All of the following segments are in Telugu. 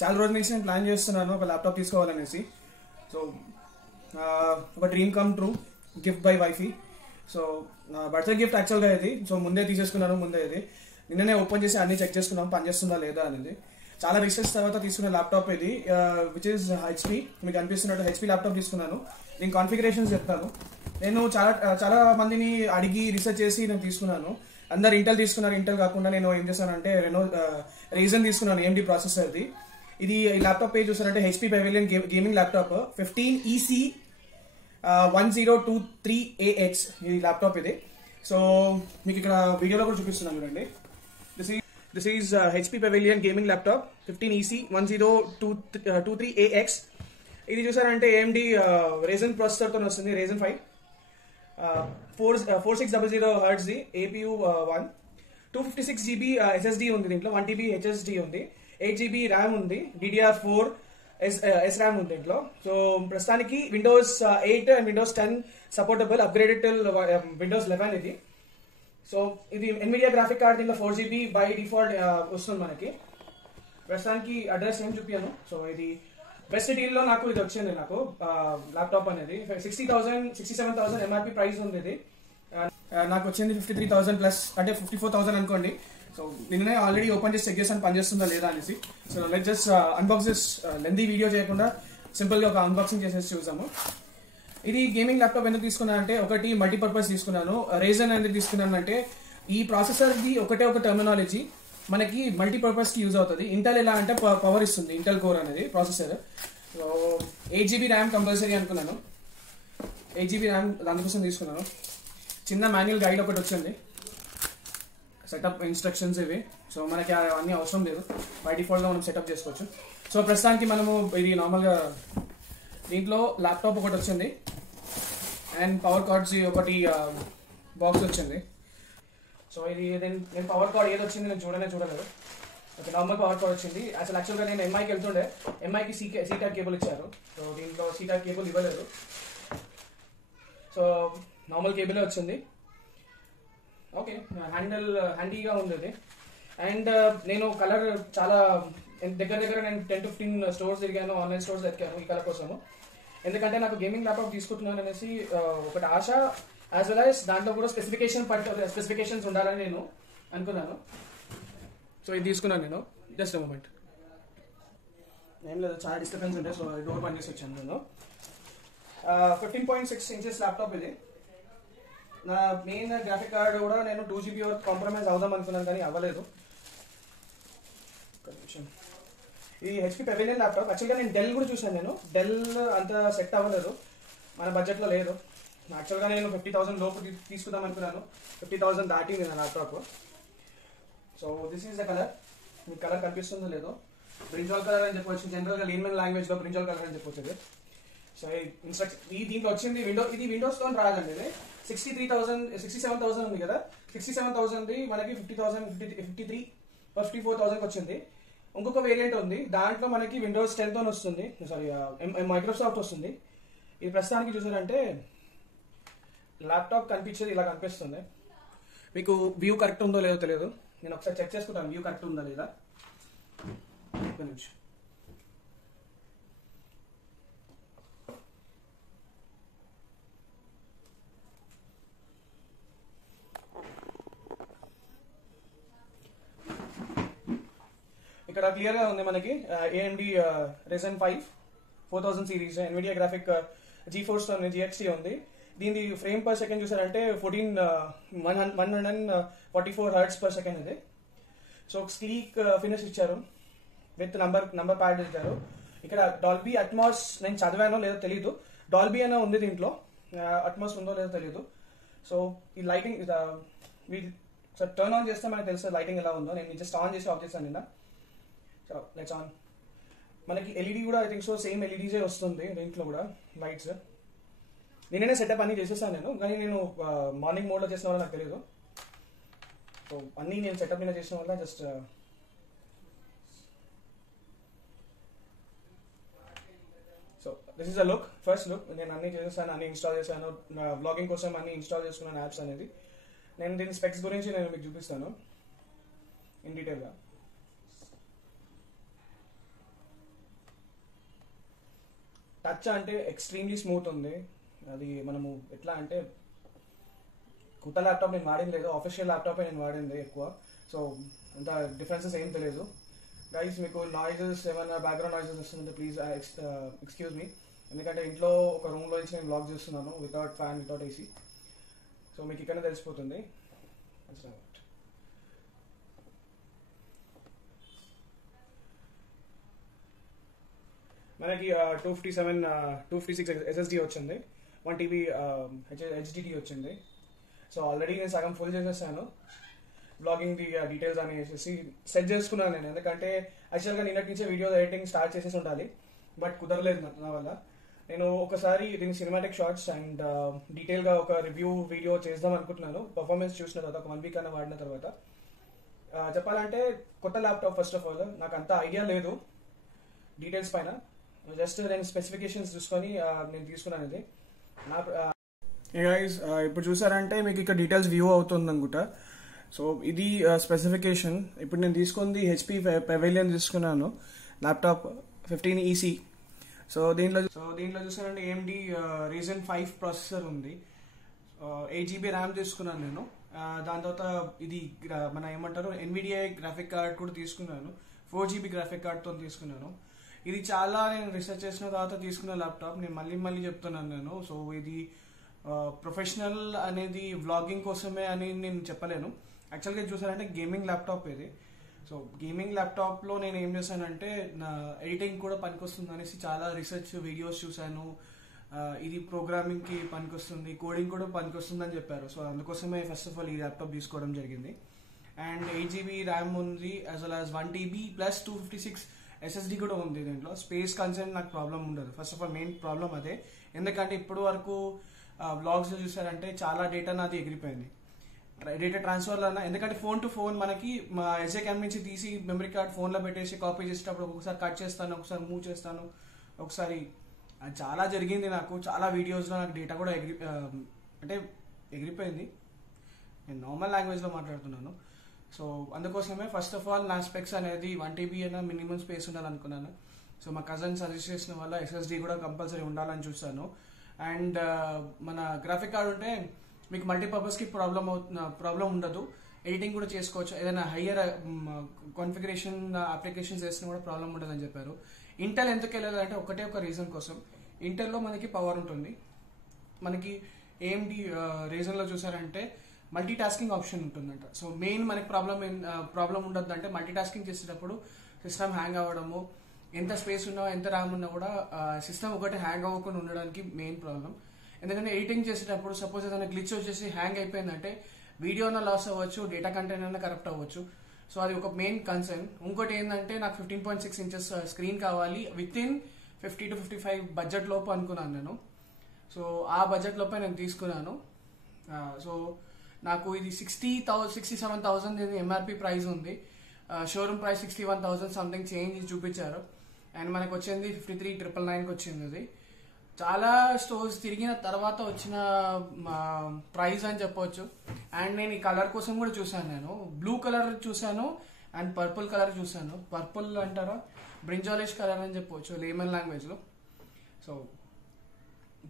చాలా రోజుల నుంచి నేను ప్లాన్ చేస్తున్నాను ఒక ల్యాప్టాప్ తీసుకోవాలనేసి. సో ఒక dream come true, gift by wifey. So నా బర్త్డే గిఫ్ట్ యాక్చువల్గా ఇది. సో ముందే తీసేసుకున్నాను, ముందే ఇది నిన్ననే ఓపెన్ చేసి అన్ని చెక్ చేసుకున్నాం పనిచేస్తుందా లేదా అనేది. చాలా రీసెర్చ్ తర్వాత తీసుకున్న ల్యాప్టాప్ ఇది, విచ్ ఇస్ హెచ్పి. మీకు అనిపిస్తున్నట్టు హెచ్పి ల్యాప్టాప్ తీసుకున్నాను. నేను కాన్ఫిగరేషన్స్ చెప్తాను. నేను చాలా మందిని అడిగి రీసెర్చ్ చేసి నేను తీసుకున్నాను. అందరు ఇంటెల్ తీసుకున్నారు. ఇంటెల్ కాకుండా నేను ఏం చేశానంటే రీజన్ తీసుకున్నాను, AMD ప్రాసెసర్ది. ఇది ఈ ల్యాప్టాప్ పేజ్ చూసారంటే HP pavilion gaming laptop 15EC1023AX ఈ ల్యాప్టాప్ ఇది. సో మీకు ఇక్కడ వీడియోలో కూడా చూపిస్తున్నాను చూడండి. This is HP pavilion gaming laptop 15EC1023AX. ఇది చూసారంటే AMD రేజన్ ప్రాసెసర్తో వస్తుంది, region 5 4600 Hz APU 1 256GB SSD ఉంది. దీంట్లో 1TB HSD ఉంది, 8GB ర్యామ్ ఉంది, DDR4 SRAM ఉంది దీంట్లో. సో ప్రస్తుతానికి Windows 8 and Windows 10 supportable, upgraded till Windows 11 ఇది. సో ఇది ఎన్విడియా గ్రాఫిక్ కార్డ్, దీంట్లో 4GB బై డిఫాల్ట్ వస్తుంది మనకి. ప్రస్తుతానికి అడ్రస్ ఏం చూపించాను. సో ఇది బెస్ట్ డీల్ లో నాకు ఇది వచ్చింది. నాకు ల్యాప్టాప్ అనేది 67,000 MRP ప్రైస్ ఉంది. ఇది నాకు వచ్చింది 53,000 ప్లస్, అంటే 54,000 అనుకోండి. సో నిన్నే ఆల్రెడీ ఓపెన్ చేసి చెక్ చేసాను పనిచేస్తుందా లేదా అనేసి. So let just unbox this. Lengthy video చేయకుండా సింపుల్ గా ఒక అన్బాక్సింగ్ చేసేసి చూసాము. ఇది గేమింగ్ ల్యాప్టాప్ ఎందుకు తీసుకున్నానంటే, ఒకటి మల్టీపర్పస్ తీసుకున్నాను. రీజన్ ఎందుకు తీసుకున్నాను అంటే, ఈ ప్రాసెసర్ ది ఒకటే ఒక టర్మినాలజీ మనకి మల్టీపర్పస్ కి యూజ్ అవుతుంది. ఇంటెల్ ఎలా అంటే పవర్ ఇస్తుంది, ఇంటెల్ కోర్ అనేది processor. So 8GB RAM compulsory అనుకున్నాను. 8GB ర్యామ్ దానికోసం తీసుకున్నాను. చిన్న మాన్యువల్ గైడ్ ఒకటి వచ్చింది, సెటప్ ఇన్స్ట్రక్షన్స్ ఇవి. సో మనకి అవన్నీ అవసరం లేదు, బై డిఫాల్ట్గా మనం సెటప్ చేసుకోవచ్చు. సో ప్రస్తుతానికి మనము ఇది నార్మల్గా దీంట్లో ల్యాప్టాప్ ఒకటి వచ్చింది అండ్ పవర్ కార్డ్స్ ఒకటి బాక్స్ వచ్చింది. సో ఇది నేను పవర్ కార్డ్ ఏది వచ్చింది నేను చూడలేదు. ఓకే, నార్మల్ పవర్ కార్డ్ వచ్చింది. అసలు యాక్చువల్గా నేను ఎంఐకి వెళ్తుండే, ఎంఐకి సీ టైప్ కేబుల్ ఇచ్చారు. సో దీంట్లో సీ టైప్ కేబుల్ ఇవ్వలేదు. సో నార్మల్ కేబులే వచ్చింది. ఓకే, హ్యాండీగా ఉంది ఇది. అండ్ నేను కలర్ చాలా దగ్గర నేను 10-15 స్టోర్స్ తిరిగాను, ఆన్లైన్ స్టోర్స్ ఎక్కాను ఈ కలర్ కోసము. ఎందుకంటే నాకు గేమింగ్ ల్యాప్టాప్ తీసుకుంటున్నాను అనేసి ఒకటి ఆశ, యాజ్ వెల్ యాజ్ దాంట్లో కూడా స్పెసిఫికేషన్స్ ఉండాలని నేను అనుకున్నాను. సో ఇది తీసుకున్నాను నేను. జస్ట్ మూమెంట్, ఏం లేదు, చాలా డిస్టర్బెన్స్ ఉంటాయి. సో డోర్ పని చేసి వచ్చాను నేను. 15.6 inches ల్యాప్టాప్ ఇది. నా మెయిన్ గ్రాఫిక్ కార్డ్ కూడా నేను 2GB వరకు కాంప్రమైజ్ అవుదాం అనుకున్నాను, కానీ అవ్వలేదు. ఇది హెచ్పి పెవిలియన్ ల్యాప్టాప్. యాక్చువల్గా నేను డెల్ కూడా చూసాను. నేను డెల్ అంత సెట్ అవ్వలేదు, మన బడ్జెట్లో లేదు. యాక్చువల్గా నేను 50,000 లోపు తీసుకుందాం అనుకున్నాను. 50,000 దాటింది నా laptop. So this is the colour. మీకు కలర్ కనిపిస్తుందో లేదో, బ్రింజాల్ కలర్ అని చెప్పవచ్చు. జనరల్గా లీమన్ లాంగ్వేజ్లో బ్రింజాల్ కలర్ అని చెప్పవచ్చు. సో దీంట్లో వచ్చింది ఇది విండోస్తో రాదండి. ఇది 67,000 ఉంది కదా, 67,000 మనకి 50,000 53 54,000 వచ్చింది. ఇంకొక వేరియంట్ ఉంది, దాంట్లో మనకి విండోస్ 10 తో వస్తుంది, సారీ మైక్రోసాఫ్ట్ వస్తుంది. ఇది ప్రస్తుతానికి చూసారంటే ల్యాప్టాప్ కనిపించేది ఇలా కనిపిస్తుంది. మీకు వ్యూ కరెక్ట్ ఉందో లేదో తెలియదు, నేను ఒకసారి చెక్ చేసుకుంటాను వ్యూ కరెక్ట్ ఉందా లేదా. ఒక నిమిషం. ఇక్కడ క్లియర్ గా ఉంది మనకి AMD Ryzen 5 4000 series, Nvidia graphic GeForce GXT ఉంది. దీని ఫ్రేమ్ పర్ సెకండ్ చూసారంటే 144 Hz per second ఇది. సో స్లీక్ ఫినిష్ ఇచ్చారు విత్ నంబర్ ప్యాడ్ ఇచ్చారు. ఇక్కడ డాల్బీ అట్మాస్ నేను చదివానో లేదో తెలియదు, డాల్బీ అనే ఉంది దీంట్లో, అట్మాస్ ఉందో లేదో తెలియదు. సో ఈ లైటింగ్ టర్న్ ఆన్ చేస్తే మనకు తెలుస్తుంది లైటింగ్ ఎలా ఉందో. నేను జస్ట్ ఆన్ చేసి ఆఫ్ చేశాను నిన్న. So let's on. మనకి ఎల్ఈడి కూడా ఐ థింక్ సో సేమ్ ఎల్ఈడీసే వస్తుంది దీంట్లో కూడా లైట్స్. నిన్ననే సెటప్ అన్ని చేసేసాను నేను, కానీ నేను మార్నింగ్ మోడ్లో చేసిన వల్ల నాకు తెలియదు. సో అన్నీ నేను సెటప్ నిన్న చేసిన వల్ల just so this is a look, first look. నేను అన్ని చేసేసాను, అన్ని ఇన్స్టాల్ చేశాను, బ్లాగింగ్ కోసం అన్ని ఇన్స్టాల్ చేసుకున్నాను యాప్స్ అనేది. నేను దీని స్పెక్స్ గురించి నేను మీకు చూపిస్తాను ఇన్ డీటెయిల్గా. టచ్ అంటే ఎక్స్ట్రీమ్లీ స్మూత్ ఉంది. అది మనము ఎట్లా అంటే కొత్త ల్యాప్టాప్ నేను వాడింది లేదు, ఆఫీషియల్ ల్యాప్టాప్ నేను వాడింది ఎక్కువ. సో అంత డిఫరెన్సెస్ ఏం తెలియదు. గైస్ మీకు నాయిజెస్ ఏమైనా బ్యాక్గ్రౌండ్ నాయిజెస్ వస్తుందంటే ప్లీజ్ ఎక్స్క్యూజ్ మీ, ఎందుకంటే ఇంట్లో ఒక రూమ్లో నుంచి నేను బ్లాగ్ చేస్తున్నాను without fan without AC. So మీకు ఇక్కడ తెలిసిపోతుంది. మనకి 256 SSD వచ్చింది, 1 TB HDD వచ్చింది. సో ఆల్రెడీ నేను సగం ఫుల్ చేసేసాను. బ్లాగింగ్ ది డీటెయిల్స్ అనేసి సెట్ చేసుకున్నాను నేను, ఎందుకంటే యాక్చువల్గా నిన్నటి నుంచే వీడియో ఎడిటింగ్ స్టార్ట్ చేసేసి ఉండాలి, బట్ కుదరలేదు నా వల్ల. నేను ఒకసారి దీని సినిమాటిక్ షార్ట్స్ అండ్ డీటెయిల్గా ఒక రివ్యూ వీడియో చేద్దాం అనుకుంటున్నాను. పర్ఫార్మెన్స్ చూసిన తర్వాత ఒక 1 వీక్ అన్న వాడిన తర్వాత. చెప్పాలంటే కొత్త ల్యాప్టాప్, ఫస్ట్ ఆఫ్ ఆల్ నాకు అంత ఐడియా లేదు డీటెయిల్స్ పైన. జస్ట్ నేను స్పెసిఫికేషన్స్ చూసుకొని నేను తీసుకున్నాను ఇది. గైస్ ఇప్పుడు చూసారంటే మీకు ఇక్కడ డీటెయిల్స్ వ్యూ అవుతుంది అనుకుంటా. సో ఇది స్పెసిఫికేషన్. ఇప్పుడు నేను తీసుకుంది HP పెవిలియన్ తీసుకున్నాను, ల్యాప్టాప్ 15 EC. సో దీంట్లో చూసారంటే AMD Ryzen 5 ప్రాసెసర్ ఉంది, 8 GB ర్యామ్ తీసుకున్నాను నేను. దాని తర్వాత ఇది మన ఏమంటారు NVIDIA గ్రాఫిక్ కార్డ్ కూడా తీసుకున్నాను, 4 GB గ్రాఫిక్ కార్డ్తో తీసుకున్నాను. ఇది చాలా నేను రీసెర్చ్ చేసిన తర్వాత తీసుకున్న ల్యాప్టాప్, నేను మళ్ళీ చెప్తున్నాను నేను. సో ఇది ప్రొఫెషనల్ అనేది వ్లాగింగ్ కోసమే అని నేను చెప్పలేను. యాక్చువల్గా చూసానంటే గేమింగ్ ల్యాప్టాప్ ఇది. సో గేమింగ్ ల్యాప్టాప్లో నేను ఏం చేశానంటే నా ఎడిటింగ్ కూడా పనికొస్తుంది అనేసి చాలా రీసెర్చ్ వీడియోస్ చూశాను. ఇది ప్రోగ్రామింగ్కి పనికొస్తుంది, కోడింగ్ కూడా పనికొస్తుంది అని చెప్పారు. సో అందుకోసమే ఫస్ట్ ఆఫ్ ఆల్ ఈ ల్యాప్టాప్ తీసుకోవడం జరిగింది. అండ్ 8 GB ర్యామ్ ఉంది, as well as 1 TB plus 256 SSD కూడా ఉంది. దీంట్లో స్పేస్ కన్సర్న్ నాకు ప్రాబ్లం ఉండదు. First of all main problem అదే, ఎందుకంటే ఇప్పుడు వరకు వ్లాగ్స్ చూసారంటే చాలా డేటా నాది ఎగిరిపోయింది డేటా ట్రాన్స్ఫర్ అన్న. ఎందుకంటే ఫోన్ టు ఫోన్ మనకి మా ఎస్ఏ క్యామ్ నుంచి తీసి మెమరీ కార్డ్ ఫోన్లో పెట్టేసి కాపీ చేసేటప్పుడు ఒకసారి కట్ చేస్తాను, ఒకసారి మూవ్ చేస్తాను, ఒకసారి అది చాలా జరిగింది నాకు. చాలా వీడియోస్లో నాకు డేటా కూడా ఎగిరిపోయింది. నేను నార్మల్ లాంగ్వేజ్లో మాట్లాడుతున్నాను. సో అందుకోసమే ఫస్ట్ ఆఫ్ ఆల్ నా స్పెక్స్ అనేది 1 TB అయినా మినిమం స్పేస్ ఉండాలనుకున్నాను. సో మా కజన్ సజెస్ట్ చేసిన వల్ల SSD కూడా కంపల్సరీ ఉండాలని చూసాను. అండ్ మన గ్రాఫిక్ కార్డ్ ఉంటే మీకు మల్టీపర్పస్కి ప్రాబ్లం ఉండదు, ఎడిటింగ్ కూడా చేసుకోవచ్చు. ఏదైనా హయ్యర్ కాన్ఫిగరేషన్ అప్లికేషన్స్ వేసినా కూడా ప్రాబ్లం ఉండదు అని చెప్పారు. ఇంటెల్ ఎందుకు వెళ్ళాలంటే ఒకటే ఒక రీజన్ కోసం, ఇంటెల్లో మనకి పవర్ ఉంటుంది. మనకి AMD రీజన్లో చూసారంటే మల్టీ టాస్కింగ్ ఆప్షన్ ఉంటుందంట. సో మెయిన్ మనకి ప్రాబ్లం ఉండదు అంటే మల్టీ టాస్కింగ్ చేసేటప్పుడు సిస్టమ్ హ్యాంగ్ అవ్వడము, ఎంత స్పేస్ ఉన్నా ఎంత ర్యామ్ ఉన్నా కూడా సిస్టమ్ ఒకటి హ్యాంగ్ అవ్వకుండా ఉండడానికి మెయిన్ ప్రాబ్లం. ఎందుకంటే ఎడిటింగ్ చేసేటప్పుడు సపోజ్ ఏదైనా గ్లిచ్ వచ్చేసి హ్యాంగ్ అయిపోయిందంటే వీడియోనా లాస్ అవ్వచ్చు, డేటా కంటెంట్ అయినా కరప్ట్ అవ్వచ్చు. సో అది ఒక మెయిన్ కన్సర్న్. ఇంకోటి ఏంటంటే నాకు 15.6 inches స్క్రీన్ కావాలి, విత్ ఇన్ 50 to 55 బడ్జెట్ లోపు అనుకున్నాను నేను. సో ఆ బడ్జెట్ లోపే నేను తీసుకున్నాను. సో నాకు ఇది 67,000 ఇది MRP ప్రైస్ ఉంది, షోరూమ్ ప్రైస్ 61,000 సంథింగ్ చేంజ్ చూపించారు. అండ్ మనకు వచ్చింది 53,999కి వచ్చింది. ఇది చాలా స్టోర్స్ తిరిగిన తర్వాత వచ్చిన ప్రైస్ అని చెప్పొచ్చు. అండ్ నేను ఈ కలర్ కోసం కూడా చూసాను, నేను బ్లూ కలర్ చూసాను అండ్ పర్పుల్ కలర్ చూసాను. పర్పుల్ అంటారా, బ్రింజాలిష్ కలర్ అని చెప్పొచ్చు లేమన్ లాంగ్వేజ్లో. సో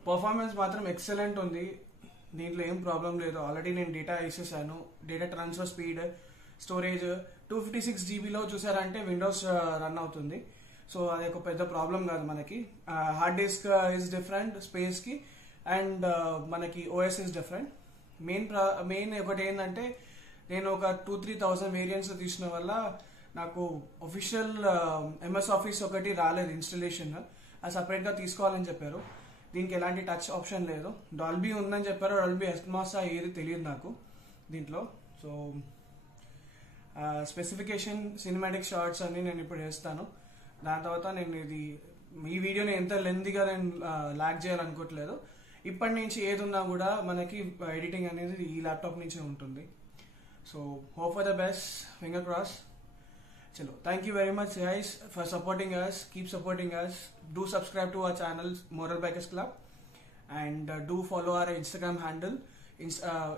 పర్ఫార్మెన్స్ మాత్రం ఎక్సలెంట్ ఉంది, దీంట్లో ఏం ప్రాబ్లం లేదు. ఆల్రెడీ నేను డేటా వేసేసాను. డేటా ట్రాన్స్ఫర్ స్పీడ్, స్టోరేజ్ 256 GBలో చూసారంటే విండోస్ రన్ అవుతుంది. సో అది ఒక పెద్ద ప్రాబ్లం కాదు మనకి. హార్డ్ డిస్క్ ఇస్ డిఫరెంట్ స్పేస్కి, అండ్ మనకి OS ఇస్ డిఫరెంట్. మెయిన్ ఒకటి ఏంటంటే నేను ఒక 2-3,000 వేరియంట్స్ తీసిన వల్ల నాకు ఒఫిషియల్ MS ఆఫీస్ ఒకటి రాలేదు ఇన్స్టలేషన్, అది సపరేట్గా తీసుకోవాలని చెప్పారు. దీనికి ఎలాంటి టచ్ ఆప్షన్ లేదు. డాల్బీ ఉందని చెప్పారు, డాల్బీ అట్మాస్ ఏది తెలియదు నాకు దీంట్లో. సో స్పెసిఫికేషన్, సినిమాటిక్ షార్ట్స్ అన్ని నేను ఇప్పుడు చేస్తాను. దాని తర్వాత నేను ఈ వీడియోని ఎంత లెంతీగా నేను లాగ్ చేయాలనుకోవట్లేదు. ఇప్పటి నుంచి ఏది ఉన్నా కూడా మనకి ఎడిటింగ్ అనేది ఈ ల్యాప్టాప్ నుంచే ఉంటుంది. So hope for the best, finger cross. Chalo, thank you very much guys for supporting us. Keep supporting us. Do subscribe to our channel Moral Bikers Club, and do follow our Instagram handle.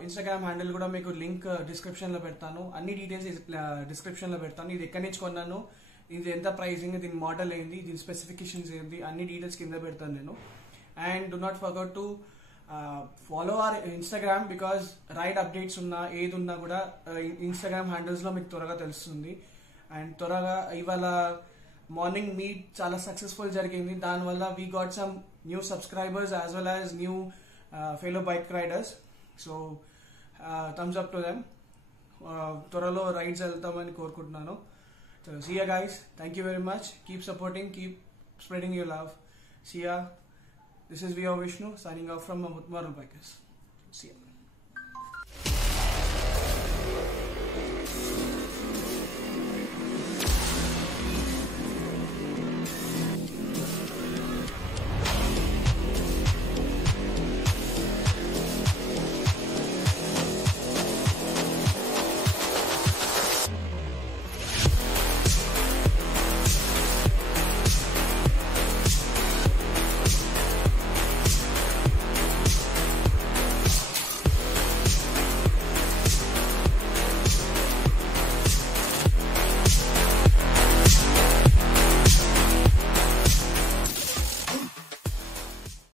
Instagram handle కూడా మీకు లింక్ డిస్క్రిప్షన్ లో పెడతాను. అన్ని డీటెయిల్స్ డిస్క్రిప్షన్ లో పెడతాను. ఇది ఎక్కడి నుంచి కొన్నాను, ఇది ఎంత ప్రైసింగ్, దీని మోడల్ ఏంది, దీని స్పెసిఫికేషన్స్ ఏంది, అన్ని డీటెయిల్స్ కింద పెడతాను నేను. And do not forget to follow our Instagram, because ride updates ఉన్నా ఏది ఉన్నా కూడా ఇన్స్టాగ్రామ్ హ్యాండిల్స్ లో మీకు త్వరగా తెలుస్తుంది. అండ్ త్వరగా ఇవాళ మార్నింగ్ మీట్ చాలా సక్సెస్ఫుల్ జరిగింది. దానివల్ల we got some new subscribers as well as new fellow bike riders. So thumbs up to them. త్వరలో రైడ్స్ వెళ్తామని కోరుకుంటున్నాను. So see ya guys, thank you very much, keep supporting, keep spreading your love. See ya. This is VR Vishnu signing off from Marul Bikers. See ya.